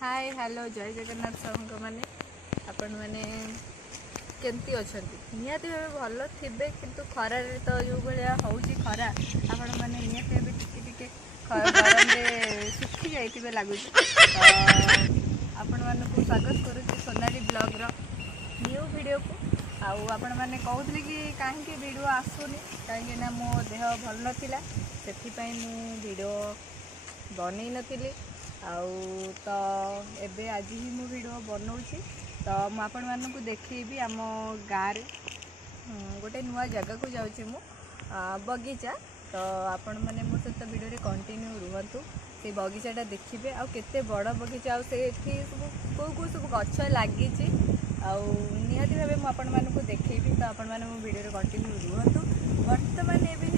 hi hello जय जगन्नाथ साहू मैंने आपण मैंने केमती अच्छा निहाती भाव भल थे किंतु खरार तो जो भाया हूँ खरा आपण मैंने निहाती भाव टिके गरम सुखी जाइए लगुच आपण मानक स्वागत करुच्ची सोनाली ब्लॉग न्यू वीडियो को आपण मैंने कहते कि कहीं वीडियो आसुनी कहीं मो देह भल नाला से वीडियो बनई नी तो एबे आज ही मु वीडियो बनाऊँगी तो मुझे आपको देखी आम गाँव गोटे नुआ जगह को जाऊँगी मु बगीचा तो आपण मैंने मो सहित वीडियो रे कंटिन्यू रुहतु से बगीचाटा देखिए आउ केते बड़ बगीचा आउ से कौ कौ सब गछ लगी निहाती भाव मुझे देखी तो आपण मैंने मो वीडियो रे कंटिन्यू रुहतु बर्तमान एवं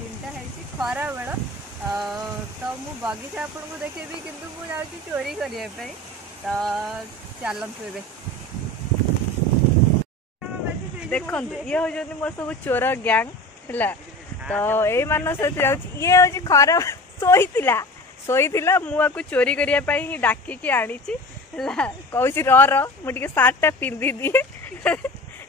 तीनटा है खरा बेल तो मु बगीचा आपको देखेबी किंतु मु जाऊँ चोरी करने तो चलतु ए देखु ये हूँ मोर सब चोर गैंग है तो ये मान सहित जाऊँ ये हूँ खरा शोला मुझे चोरी करने डाकिकी आनी कहूँ रे सार्टा पिंधि दिए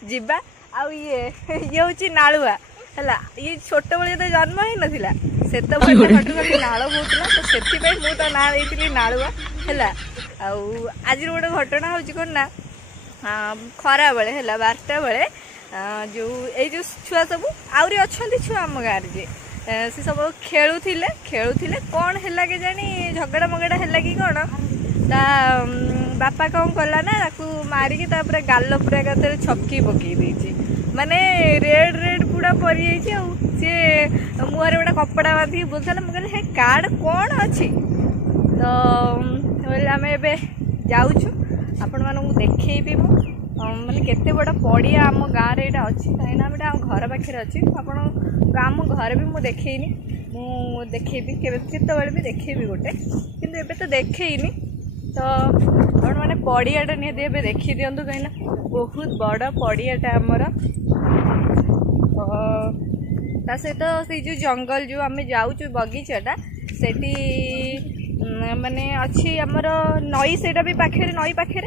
जीवा आउ ये हूँ नालुआ है ये छोट बड़े तो जन्म ही नाला से नाल होता तो से मुझे ना देती नालुआ है आज गोटे घटना हूँ कौन ना खरा बेले है 12टा बेले जो ये छुआ सब आहरी अच्छा छुआ आम गाँव जे सी सब खेलुले कौन है के जानी झगड़ा मगड़ा है कि कौन ता बापा कौन कला ना मारिकी गाल पूरा का छपकी पकई देती माने रेड रेड पूरा पड़ जाइए सी मुहर गोटे कपड़ा बांधिक बोलता मुझे हे कार्ड कौन अच्छी तो आम ए जाऊँ आपण मानक देखी माने केते बड़ा पड़िया आम गाँव में यहाँ अच्छी कहीं आम घर पाखे अच्छी आम घर भी मुझे देखनी मुझेबी केतबे भी देखी गोटे किंतु एबे तो देखनी तो आपण मैंने पड़ियाटा निहती एबे देखी दिंतु कहीं बहुत बड़ पड़ियाटा आमर ता सहित से जो जंगल जो आम जाऊँ बगीचाटा सेठी माने अच्छी आमर नई सेटा भी पाखे नई पाखे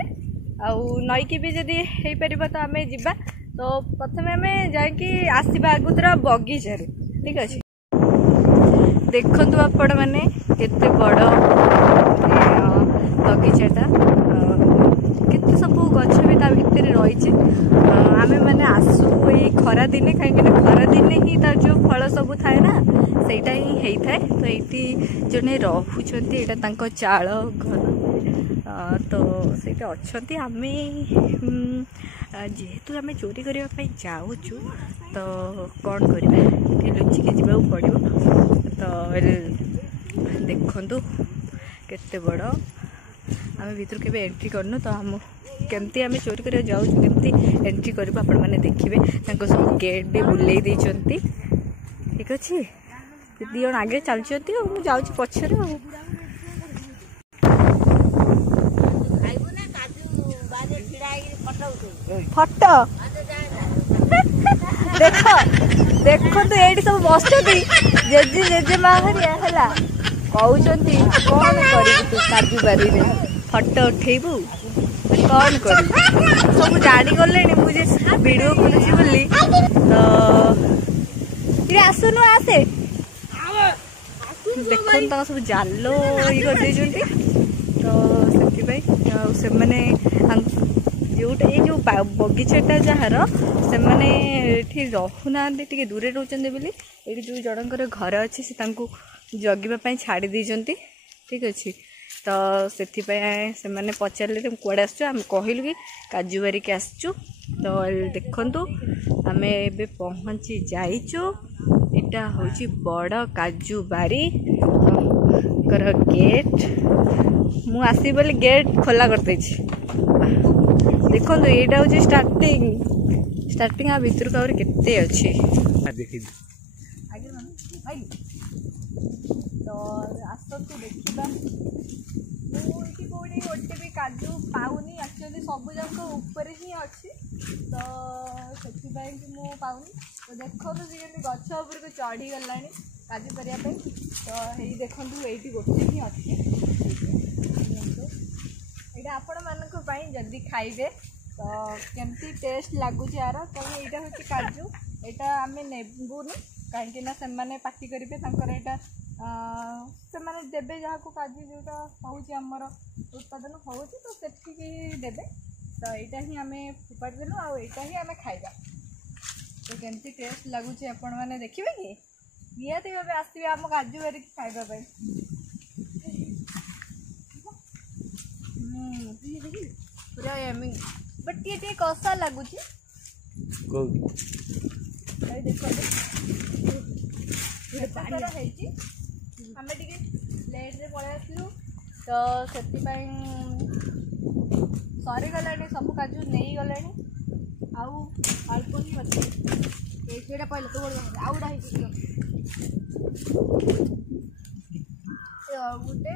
आउ नई की भी जदि हो पार तो आम जा तो प्रथम आम जाकि आसवा आगुतरा बगीचा ठीक अच्छे देखु आपण मैंने केते बड़ बगीचाटा केते सब गछ भी ता भितर रही आमे मैंने आसू ये खरा दिने कहीं खरा दिने ही तार जो फल सब थाए ना सेटा ही होता है तो ये जड़े रोचते चाल घर तो सेटा अच्छा आम जेहेतु आम चोरी करने जाऊँ तो कौन करवा लुचिके जावा पड़ो तो देखु केते बड़ आम भीतर के एंट्री करनु तो आम केमती आम चोरी कर जाऊँ केमती एंट्री कर आपण मैंने देखिए सब गेट भी बुले ठीक अच्छे दी जन आगे चलती जाऊँ पछरे फटो देख देखो तो ये सब बसती जेजे जेजे माहरिया है कहते कौन कर काजू बारी फटो उठेबू कौन कर सब जागले मुझे वीडियो खोलुची बोली तो आसुनु आसे देखो तो सब जाल ये कर तो से मैंने जोटा ये जो बगीचाटा जार से मैंने रहूना टे दूर रोचते बोली ये जो जनकर घर अच्छे से जगवाई छाड़ी देती ठीक अच्छे तो से मैंने पचारे तुम कड़े आम कहलु कि काजू बारिक आसचु तो देखु आम ए पहुँची जाइचु यहाँ हूँ बड़ काजू बारी गेट मु आसी बोली गेट खोला करते देखो यहाँ हूँ स्टार्टिंग आ भीतर का केते अच्छे तो आसतु देखा मुझे कौटी गोटे भी काजू पाऊनी एक्चुअली सब जाक ऊपर ही अच्छी तो से मुझे पाऊनी तो देखो सी गछ उपर चढ़ी गला काजू करने तो यही देखो ये गोटे ही अच्छी जदि खाइबे तो केमती टेस्ट लगुच यार कहीं यहाँ हूँ काजू यहाँ आम नेबुनी कहीं से पार्टी करेंगे से देवे जहाँ को काजू जोटा होमर उत्पादन हो तो सेठी देवे तो यहाँ ही आम फोपाड़ी देलु आईटा ही आम खाइबा तो केमती टेस्ट लगुच आपण मैंने देखिए कि निहाती भाव आसवे आम काजू बारिक खाइबा पूरा यमी बट ये कसा लगुच आम लेट्रे पलि आसलु तो से सरीगला सब काजू नहीं गला आउ अल्प ही अच्छे पहले तो आउटा गोटे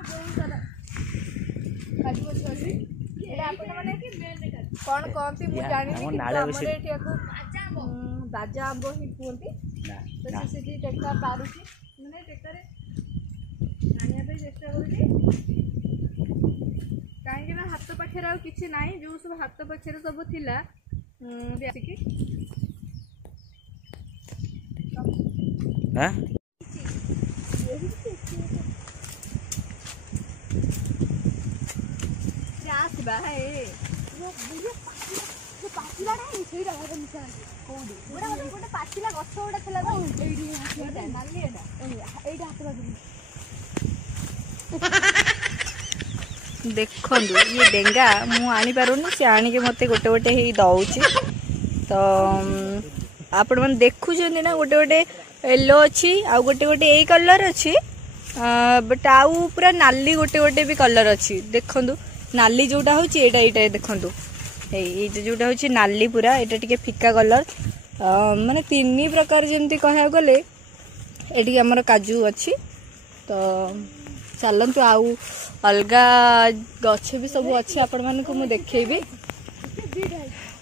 बहुत सारा काजू अच्छी कौन कहती मुझे जानी बाजा आंब ही कहते तो से टेका पारुची मैंने टेकार आने चेष्टा कर कहीं हाथ पाखे आ कि ना जो सब हाथ पाखे सब थिला देखु ये डेंगा मु आनी पारुनी से आनिके मते गोटे गोटे ही दौची तो आपण मन देखु ना गोटे गोटे येलो अच्छी आ गोटे गोटे यही कलर अच्छी बट आउ पूरा नाली गोटे गोटे भी कलर अच्छी देखु नाली जोटा हूँ ये देखु जोटा हूँ नाली पूरा यहाँ टे फिका कलर माने तीन प्रकार जमती कह गले ये आमर काजू अच्छी तो चलतु आउ अलगा गछ भी सब अच्छे आपण मानक मु देखेबी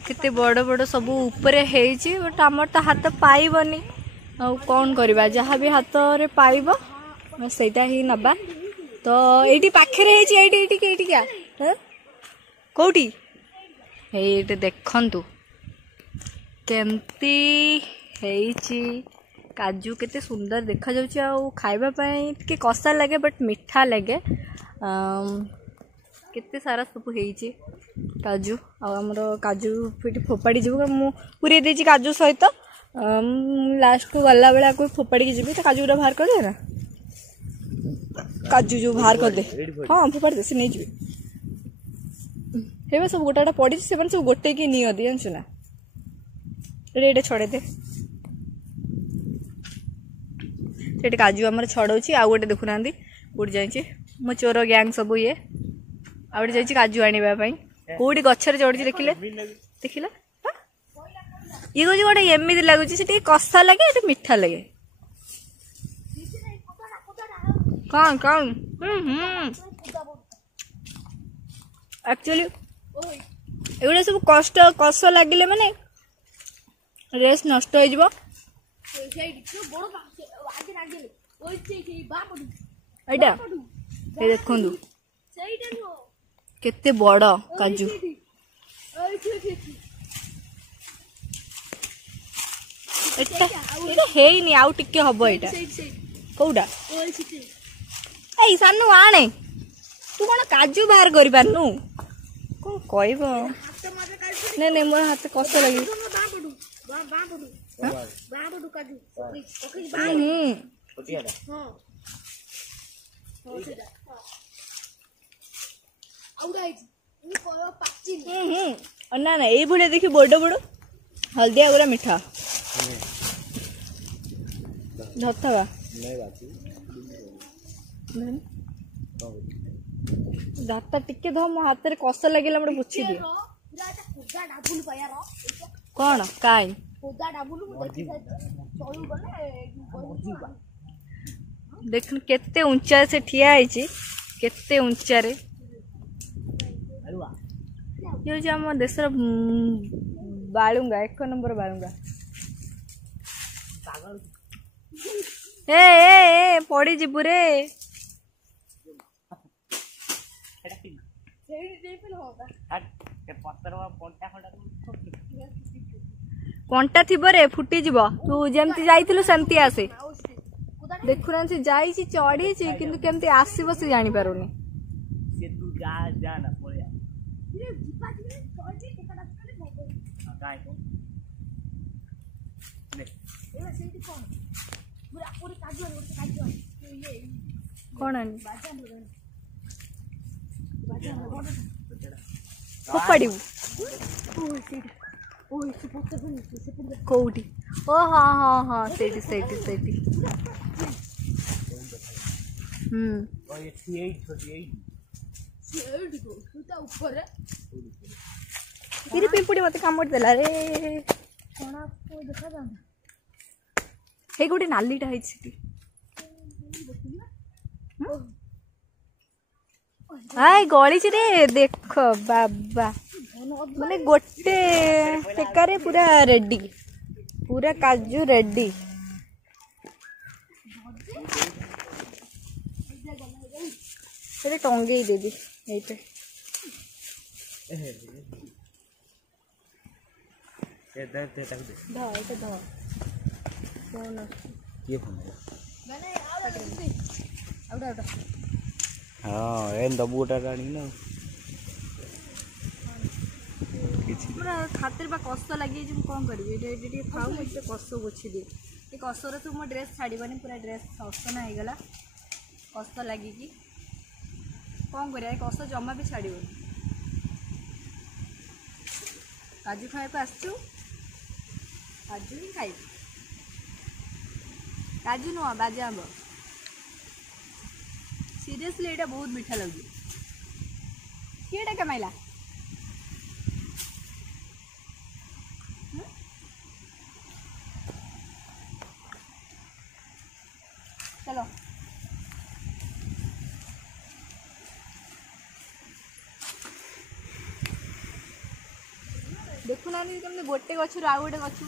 केते बड़ बड़ सब ऊपर हेची बट आमर तो हाथ पाइबनी आ कौन करबा जहाँ भी हाथ रे पाइब सेटा ही नबा तो एटी पाखरे हेची एटी क्या कोठी एटी देखंतु केमती हेची काजू केते सुंदर देखा जाउची आ खाइबा पई के कसा लगे बट मीठा लगे केते सारा सब हेची काजू आ हमर काजू फिट फोपाड़ी जब मु पूरी देची काजू सहित लास्ट को गला बेला कोई फोपाड़ी के जीबी तो काजू बाहर कर दे ना काजू जो बाहर कर दे हाँ फोपाड़ी दे से नहीं जीबी हे सब गोटा पड़ी से सब गोटे की नियो दी जानछु ना रेड छड़े दे सेठी काजू आमर छड़ौची आ गोटे देखुना उड़ जाइए मो चोर गैंग सब ये आउट जाइए काजू आनिबा पई कोडी गछरे चढ़ी देखिले देखिला ये कौन गोटे एमती लगुच से कसा लगे ये मीठा लगे कौन कौन एक्चुअली एगुड़ा सब कष्ट कष लगे माने रेस नष्ट हो देखु केते बड़ काजू हेनी आउ टिके हबो एटा कोउडा ए सानू आणे तू कोन काजू बाहर करि पारनु कोन कहबो नै नै मोर हाथ कष्ट लगी ना ना ये देखी बड़ बड़ हल्दिया गुरा मीठा धरता दाता टिके ध मो हाथ रे कस लगे मोटे पुछी दिए कौन काई देख केते ऊंचा से ठिया है केते ऊंचा रे ये जो आम देशर बालुंगा 1 नंबर बालुंगा ए ए ए पड़ी जीबू रे कंटा थी फुटी जीव तू जमती जाइलु सेमती आसे देखुना से जाई चढ़ी किंतु केमती आसीबो से जानी पारुनी से तू जा जा ना पळे गाय को ले एवा सेठी कोन पूरा पूरी काजू कोन फोपाड़ी कौटी ओ हाँ हाँ हाँ सेठी सेठी सेठी और ये 38 फिर पिंपुड़ी मत कामुड़ देला रे कोना को देखा जाना हे गोटे नालीटा है सिटी हाय गली रे देख बाबा माने गोटे टेकारे पूरा रेडी पूरा काजू रेडी तेरे टोंगे ही दे दी यहीं पे ये दे दे तक दे धा ये धा फोन ये फोन मैंने आउट आउट हां एन दबुटा रानी ना पूरा खातिर बा कष्ट लगी जे कोन करबी एटे खाऊ एटे कष्ट गोछि दे ए कष्ट रे तो मो ड्रेस छाड़ीबानी पूरा ड्रेस सस्ता हो गला कष्ट लगी कि कौन कर कष्ट जमा भी छाड़ काजू खाए आसचु काजू ही खाई काजू नुह बाजे आंब सीरियसली ये बहुत मीठा लगे किएटा कमाइला चलो देखुना गोटे गचर आउ गोटे गच